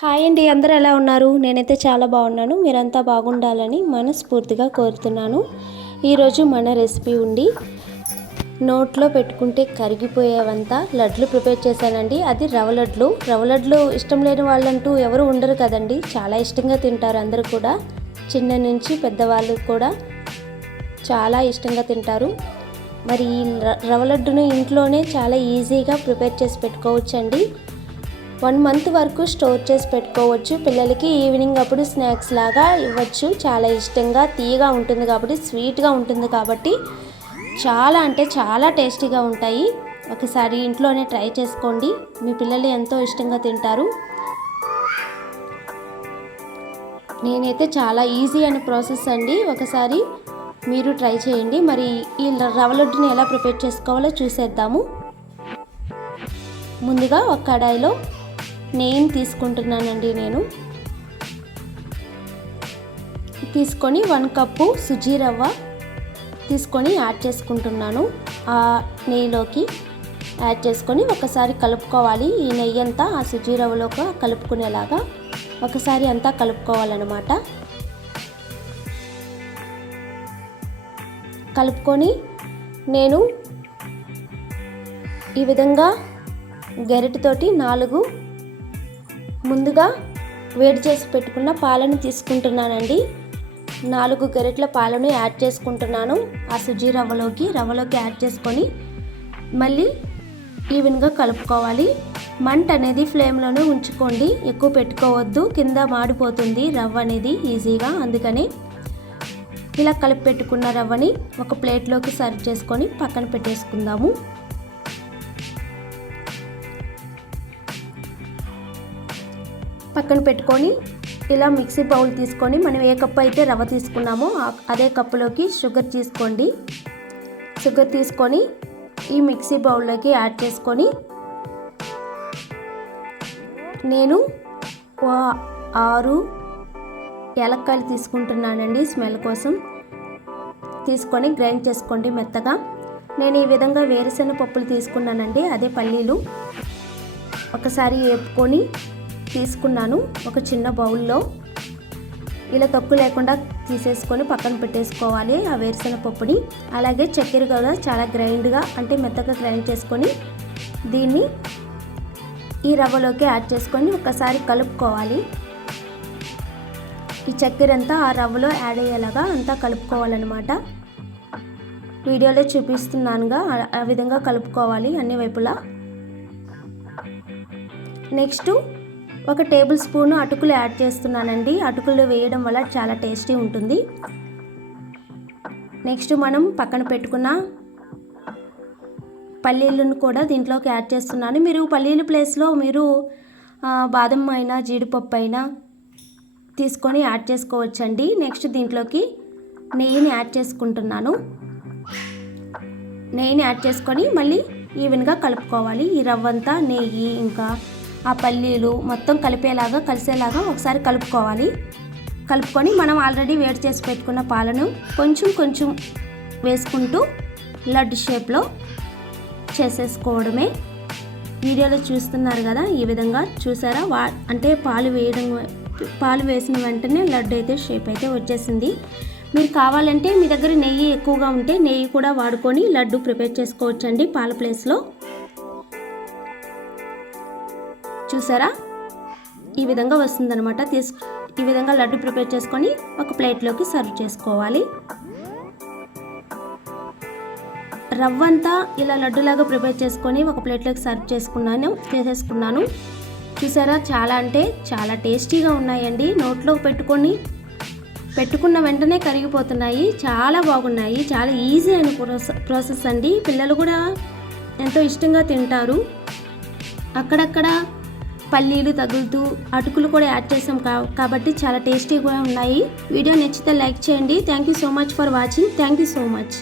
Hi అండి అందరూ ఎలా ఉన్నారు? నేనైతే చాలా బాగున్నాను. మీరంతా బాగుండాలని మనస్ఫూర్తిగా కోరుతున్నాను. ఈరోజు మన రెసిపీ ఉండి నోట్లో పెట్టుకుంటే కరిగిపోయేవంతా లడ్లు ప్రిపేర్ చేశానండి. అది రవ లడ్లు. రవ లడ్లు ఇష్టం లేని వాళ్ళంటూ ఎవరు ఉండరు కదండి. చాలా ఇష్టంగా తింటారు అందరూ కూడా. చిన్న నుంచి పెద్దవాళ్ళు కూడా చాలా ఇష్టంగా తింటారు. మరి ఈ రవ లడ్డును ఇంట్లోనే చాలా ఈజీగా ప్రిపేర్ చేసి పెట్టుకోవచ్చండి. వన్ మంత్ వరకు స్టోర్ చేసి పెట్టుకోవచ్చు. పిల్లలకి ఈవినింగ్ అప్పుడు స్నాక్స్ లాగా ఇవ్వచ్చు. చాలా ఇష్టంగా తీయగా ఉంటుంది కాబట్టి స్వీట్గా ఉంటుంది కాబట్టి చాలా అంటే చాలా టేస్టీగా ఉంటాయి. ఒకసారి ఇంట్లోనే ట్రై చేసుకోండి. మీ పిల్లలు ఎంతో ఇష్టంగా తింటారు. నేనైతే చాలా ఈజీ అయిన ప్రాసెస్ అండి. ఒకసారి మీరు ట్రై చేయండి. మరి ఈ రవ్వ లడ్డుని ఎలా ప్రిపేర్ చేసుకోవాలో చూసేద్దాము. ముందుగా ఒక కడాయిలో నెయ్యిని తీసుకుంటున్నానండి నేను. తీసుకొని వన్ కప్పు సుజీ రవ్వ తీసుకొని యాడ్ చేసుకుంటున్నాను. ఆ నెయ్యిలోకి యాడ్ చేసుకొని ఒకసారి కలుపుకోవాలి. ఈ నెయ్యి అంతా ఆ సుజీ రవ్వలోకి కలుపుకునేలాగా ఒకసారి అంతా కలుపుకోవాలన్నమాట. కలుపుకొని నేను ఈ విధంగా గరిటతోటి నాలుగు ముందుగా వేడి చేసి పెట్టుకున్న పాలను తీసుకుంటున్నానండి. నాలుగు గరిటల పాలను యాడ్ చేసుకుంటున్నాను. ఆ సుజీ రవ్వలోకి రవ్వలోకి యాడ్ చేసుకొని మళ్ళీ ఈవెన్గా కలుపుకోవాలి. మంట అనేది ఫ్లేమ్లోనే ఉంచుకోండి. ఎక్కువ పెట్టుకోవద్దు. కింద మాడిపోతుంది రవ్వ అనేది ఈజీగా. అందుకని ఇలా కలిపి పెట్టుకున్న రవ్వని ఒక ప్లేట్లోకి సర్వ్ చేసుకొని పక్కన పెట్టేసుకుందాము. పక్కన పెట్టుకొని ఇలా మిక్సీ బౌల్ తీసుకొని మనం ఏ కప్పు అయితే రవ్వ తీసుకున్నామో అదే కప్పులోకి షుగర్ తీసుకోండి. షుగర్ తీసుకొని ఈ మిక్సీ బౌల్లోకి యాడ్ చేసుకొని నేను ఆరు ఏలక్కాయలు తీసుకుంటున్నానండి స్మెల్ కోసం. తీసుకొని గ్రైండ్ చేసుకోండి మెత్తగా. నేను ఈ విధంగా వేరుశెనగ పప్పులు తీసుకున్నానండి అదే పల్లీలు. ఒకసారి వేపుకొని తీసుకున్నాను ఒక చిన్న బౌల్లో. ఇలా తక్కు లేకుండా తీసేసుకొని పక్కన పెట్టేసుకోవాలి ఆ వేరుశెనగ పప్పుని. అలాగే చక్కెర కూడా చాలా గ్రైండ్గా అంటే మెత్తగా గ్రైండ్ చేసుకొని దీన్ని ఈ రవ్వలోకి యాడ్ చేసుకొని ఒకసారి కలుపుకోవాలి. ఈ చక్కెర అంతా ఆ రవ్వలో యాడ్ అయ్యేలాగా అంతా కలుపుకోవాలన్నమాట. వీడియోలో చూపిస్తున్నానుగా ఆ విధంగా కలుపుకోవాలి అన్ని వైపులా. నెక్స్ట్ ఒక టేబుల్ స్పూన్ అటుకులు యాడ్ చేస్తున్నానండి. అటుకులు వేయడం వల్ల చాలా టేస్టీ ఉంటుంది. నెక్స్ట్ మనం పక్కన పెట్టుకున్న పల్లీలను కూడా దీంట్లోకి యాడ్ చేస్తున్నాను. మీరు పల్లీల ప్లేస్లో మీరు బాదం అయినా జీడిపప్పు అయినా తీసుకొని యాడ్ చేసుకోవచ్చండి. నెక్స్ట్ దీంట్లోకి నెయ్యిని యాడ్ చేసుకుంటున్నాను. నెయ్యిని యాడ్ చేసుకొని మళ్ళీ ఈవెన్గా కలుపుకోవాలి. ఈ రవ్వంతా నెయ్యి ఇంకా ఆ పల్లీలు మొత్తం కలిపేలాగా కలిసేలాగా ఒకసారి కలుపుకోవాలి. కలుపుకొని మనం ఆల్రెడీ వేడి చేసి పెట్టుకున్న పాలను కొంచెం కొంచెం వేసుకుంటూ లడ్డు షేప్లో చేసేసుకోవడమే. వీడియోలో చూస్తున్నారు కదా ఈ విధంగా చూసారా? వా అంటే పాలు వేయడం పాలు వేసిన వెంటనే లడ్డు అయితే షేప్ అయితే వచ్చేసింది. మీరు కావాలంటే మీ దగ్గర నెయ్యి ఎక్కువగా ఉంటే నెయ్యి కూడా వాడుకొని లడ్డు ప్రిపేర్ చేసుకోవచ్చండి పాల ప్లేస్లో. చూసారా? ఈ విధంగా వస్తుందనమాట తీసు ఈ విధంగా లడ్డు ప్రిపేర్ చేసుకొని ఒక ప్లేట్లోకి సర్వ్ చేసుకోవాలి. రవ్వంతా ఇలా లడ్డులాగా ప్రిపేర్ చేసుకొని ఒక ప్లేట్లోకి సర్వ్ చేసుకున్నాను చేసేసుకున్నాను. చూసారా? చాలా అంటే చాలా టేస్టీగా ఉన్నాయండి. నోట్లో పెట్టుకొని పెట్టుకున్న వెంటనే కరిగిపోతున్నాయి. చాలా బాగున్నాయి. చాలా ఈజీ అయిన ప్రాసెస్ అండి. పిల్లలు కూడా ఎంతో ఇష్టంగా తింటారు. అక్కడక్కడ పల్లీలు తగులుతూ అటుకులు కూడా యాడ్ చేసాం కాబట్టి చాలా టేస్టీగా ఉన్నాయి. వీడియో నచ్చితే లైక్ చేయండి. Thank you so much for watching thank you so much